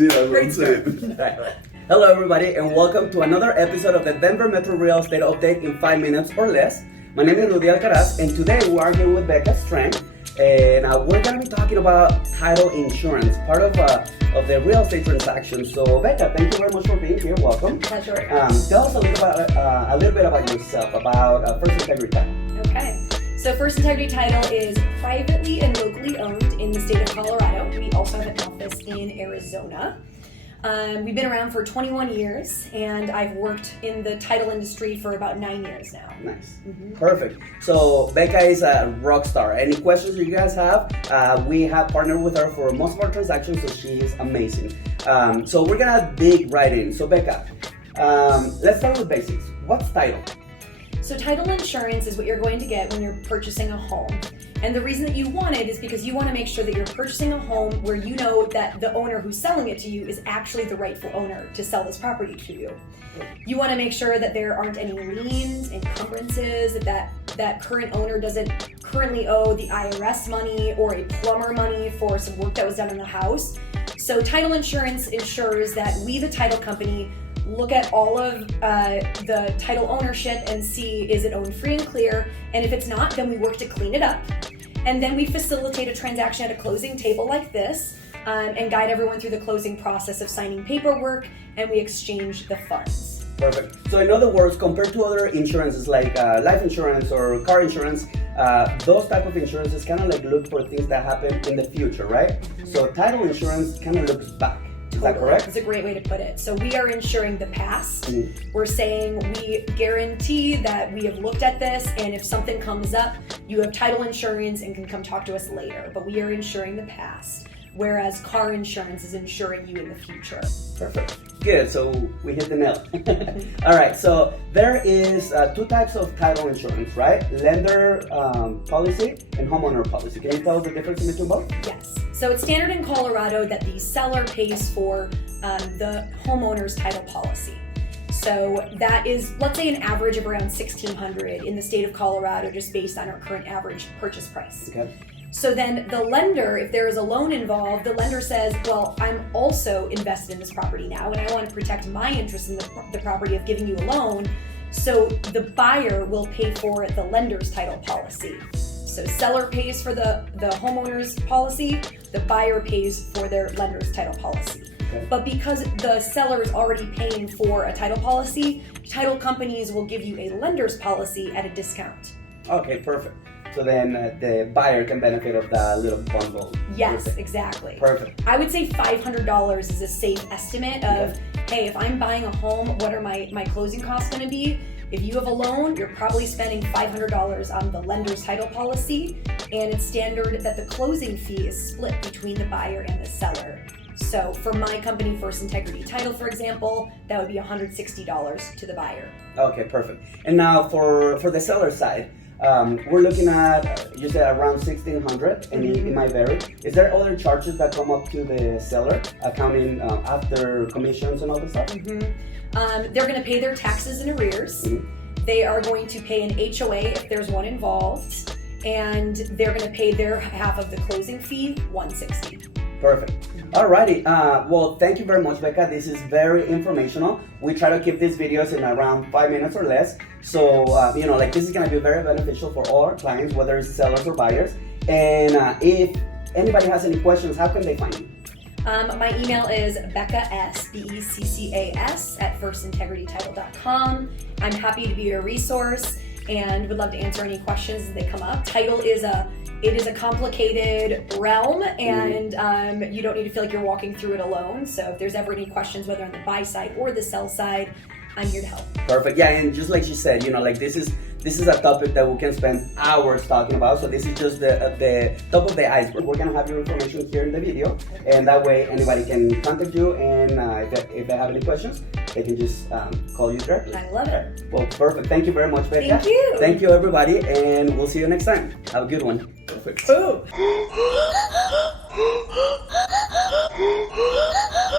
See, that's what I'm saying. Right. Hello, everybody, and welcome to another episode of the Denver Metro Real Estate Update in 5 minutes or less. My name is Rudy Alcaraz, and today we are here with Becca Strang, and we're going to be talking about title insurance, part of the real estate transaction. So, Becca, thank you very much for being here. Welcome. Pleasure. Tell us a little bit about yourself, about First Integrity Title. Okay. So First Integrity Title is privately and locally owned in the state of Colorado. We also have an office in Arizona. We've been around for 21 years, and I've worked in the title industry for about 9 years now. Nice. Mm-hmm. Perfect. So Becca is a rock star. Any questions you guys have, we have partnered with her for most of our transactions, so she is amazing. So we're going to dig right in. So Becca, let's start with basics. What's title? So title insurance is what you're going to get when you're purchasing a home. And the reason that you want it is because you want to make sure that you're purchasing a home where you know that the owner who's selling it to you is actually the rightful owner to sell this property to you. You want to make sure that there aren't any liens, encumbrances, that current owner doesn't currently owe the IRS money or a plumber money for some work that was done in the house. So title insurance ensures that we, the title company, look at all of the title ownership and see, is it owned free and clear? And if it's not, then we work to clean it up. And then we facilitate a transaction at a closing table like this and guide everyone through the closing process of signing paperwork, and we exchange the funds. Perfect. So in other words, compared to other insurances like life insurance or car insurance, those type of insurances kind of like look for things that happen in the future, right? Mm-hmm. So title insurance kind of looks back. Is that correct? That's a great way to put it. So we are insuring the past. Mm. We're saying we guarantee that we have looked at this, and if something comes up, you have title insurance and can come talk to us later. But we are insuring the past, whereas car insurance is insuring you in the future. Perfect. Good. So we hit the nail. All right. So there is two types of title insurance, right? Lender policy and homeowner policy. Can you tell us the difference between both? Yes. So it's standard in Colorado that the seller pays for the homeowner's title policy. So that is, let's say, an average of around $1,600 in the state of Colorado, just based on our current average purchase price. Okay. So then the lender, if there is a loan involved, the lender says, well, I'm also invested in this property now, and I want to protect my interest in the property of giving you a loan. So the buyer will pay for the lender's title policy. So seller pays for the homeowner's policy, the buyer pays for their lender's title policy. Okay. But because the seller is already paying for a title policy, title companies will give you a lender's policy at a discount. Okay, perfect. So then the buyer can benefit of that little bundle. Yes, exactly. Perfect. I would say $500 is a safe estimate of, hey, if I'm buying a home, what are my closing costs going to be? If you have a loan, you're probably spending $500 on the lender's title policy, and it's standard that the closing fee is split between the buyer and the seller. So for my company, First Integrity Title, for example, that would be $160 to the buyer. Okay, perfect. And now for the seller side, we're looking at, you said around $1,600, and it might vary. Is there other charges that come up to the seller, accounting after commissions and all this stuff? They're going to pay their taxes in arrears. They are going to pay an HOA if there's one involved, and they're going to pay their half of the closing fee, $160. Perfect. Alrighty. Well, thank you very much, Becca. This is very informational. We try to keep these videos in around 5 minutes or less. So, this is going to be very beneficial for all our clients, whether it's sellers or buyers. And if anybody has any questions, how can they find you? My email is Becca S, BECCAS @firstintegritytitle.com. I'm happy to be a resource and would love to answer any questions as they come up. Title is a complicated realm, and you don't need to feel like you're walking through it alone. So if there's ever any questions, whether on the buy side or the sell side, I'm here to help. Perfect. Yeah, and just like she said, this is a topic that we can spend hours talking about. So this is just the top of the iceberg. We're gonna have your information here in the video, and that way anybody can contact you. And if they have any questions, they can just call you directly. I love it. Well, perfect. Thank you very much, Becca. Thank you. Thank you, everybody, and we'll see you next time. Have a good one. Perfect. Boom.